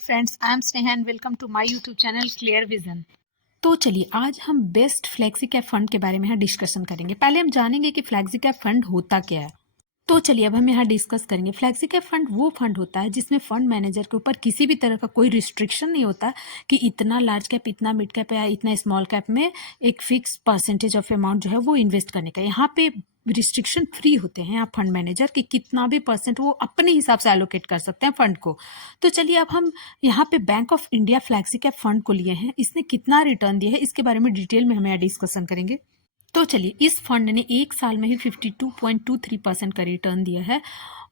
Friends, I am Sneha and welcome to my YouTube channel Clear Vision. तो चलिए आज हम बेस्ट फ्लेक्सी कैप फंड के बारे में यहाँ डिस्कशन करेंगे। पहले हम जानेंगे कि फ्लेक्सी कैप फंड होता क्या है। तो चलिए अब हम यहाँ डिस्कस करेंगे। फ्लेक्सी कैप फंड वो फंड होता है जिसमें फंड मैनेजर के ऊपर किसी भी तरह का कोई रिस्ट्रिक्शन नहीं होता कि इतना लार्ज कैप, इतना मिड कैप या इतना स्मॉल कैप में एक फिक्स परसेंटेज ऑफ अमाउंट जो है वो इन्वेस्ट करने का। यहाँ पे रिस्ट्रिक्शन फ्री होते हैं यहाँ फंड मैनेजर कि कितना भी परसेंट वो अपने हिसाब से एलोकेट कर सकते हैं फंड को। तो चलिए अब हम यहाँ पे bank of India flexi cap fund को लिए हैं, इसने कितना रिटर्न दिया है इसके बारे में डिटेल में हम यहाँ डिस्कशन करेंगे। तो चलिए इस फंड ने एक साल में ही 52.23% का रिटर्न दिया है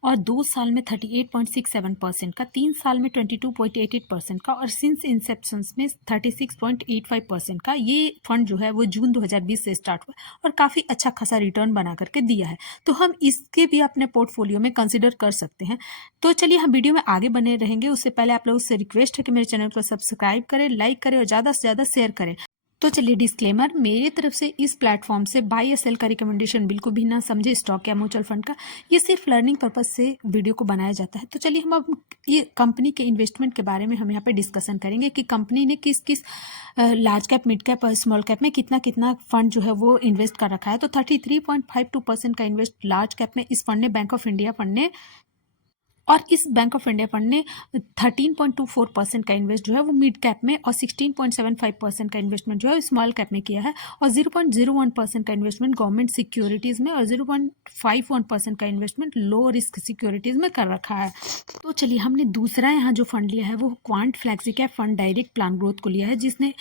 और 2 साल में 38.67% का, 3 साल में 22.88% का और सिंस इंसेप्शन में 36.85% का। ये फंड जो है वो जून 2020 से स्टार्ट हुआ और काफ़ी अच्छा खासा रिटर्न बना करके दिया है, तो हम इसके भी अपने पोर्टफोलियो में कंसिडर कर सकते हैं। तो चलिए हम वीडियो में आगे बने रहेंगे, उससे पहले आप लोगों से रिक्वेस्ट है कि मेरे चैनल को सब्सक्राइब करें, लाइक करें और ज़्यादा से ज़्यादा शेयर करें। तो चलिए डिस्क्लेमर, मेरी तरफ से इस प्लेटफॉर्म से बाय या सेल का रिकमेंडेशन बिल्कुल भी ना समझे स्टॉक या म्यूचुअल फंड का, ये सिर्फ लर्निंग पर्पज से वीडियो को बनाया जाता है। तो चलिए हम अब ये कंपनी के इन्वेस्टमेंट के बारे में हम यहाँ पे डिस्कशन करेंगे कि कंपनी ने किस किस लार्ज कैप, मिड कैप और स्मॉल कैप में कितना कितना फंड जो है वो इन्वेस्ट कर रखा है। तो 33.52% का इन्वेस्ट लार्ज कैप में इस फंड ने, बैंक ऑफ इंडिया फंड ने, और इस बैंक ऑफ इंडिया फंड ने 13.24% का इन्वेस्ट जो है वो मिड कैप में और 16.75% का इन्वेस्टमेंट जो है स्मॉल कैप में किया है और 0.01% का इन्वेस्टमेंट गवर्नमेंट सिक्योरिटीज़ में और 0.51% का इन्वेस्टमेंट लो रिस्क सिक्योरिटीज़ में कर रखा है। तो चलिए हमने दूसरा यहाँ जो फंड लिया है वो quant flexi cap fund direct plan growth को लिया है, जिसने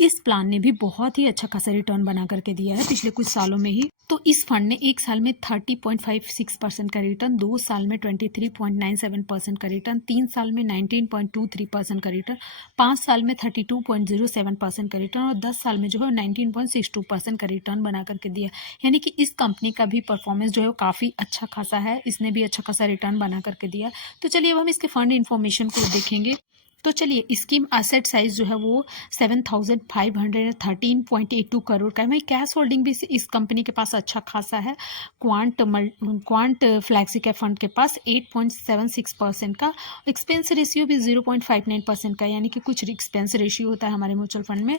इस प्लान ने भी बहुत ही अच्छा खासा रिटर्न बना करके दिया है पिछले कुछ सालों में ही। तो इस फंड ने एक साल में 30.56% का रिटर्न, 2 साल में 23.97% का रिटर्न, 3 साल में 19.23% का रिटर्न, 5 साल में 32.07% का रिटर्न और 10 साल में जो है 19.62% का रिटर्न बना करके दिया। यानी कि इस कंपनी का भी परफॉर्मेंस जो है वो काफ़ी अच्छा खासा है, इसने भी अच्छा खासा रिटर्न बना करके दिया। तो चलिए अब हम इसके फंड इन्फॉर्मेशन को देखेंगे। तो चलिए स्कीम एसेट साइज जो है वो 7,513.82 करोड़ का है। वही कैश होल्डिंग भी इस कंपनी के पास अच्छा खासा है। क्वांट फ्लैक्सी कैप फंड के पास 8.76% का, एक्सपेंस रेशियो भी 0.59% का, यानी कि कुछ एक्सपेंस रेशियो होता है हमारे म्यूचुअल फंड में।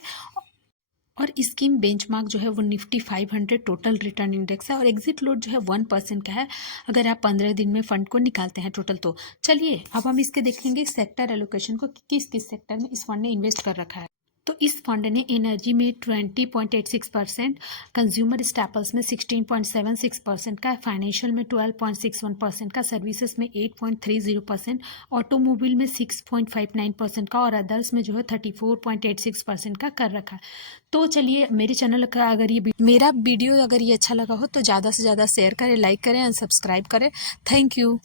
और स्कीम बेंचमार्क जो है वो निफ्टी 500 टोटल रिटर्न इंडेक्स है और एग्जिट लोड जो है 1% का है अगर आप 15 दिन में फंड को निकालते हैं टोटल। तो चलिए अब हम इसके देखेंगे सेक्टर एलोकेशन को, किस किस सेक्टर में इस फंड ने इन्वेस्ट कर रखा है। तो इस फंड ने एनर्जी में 20.86%, कंज्यूमर स्टैपल्स में 16.76% का, फाइनेंशियल में 12.61% का, सर्विसेज में 8.30%, ऑटोमोबाइल में 6.59% का और अदर्स में जो है 34.86% का कर रखा है। तो चलिए मेरे चैनल का अगर ये मेरा वीडियो अगर ये अच्छा लगा हो तो ज़्यादा से ज़्यादा शेयर करें, लाइक करें और सब्सक्राइब करें। Thank you.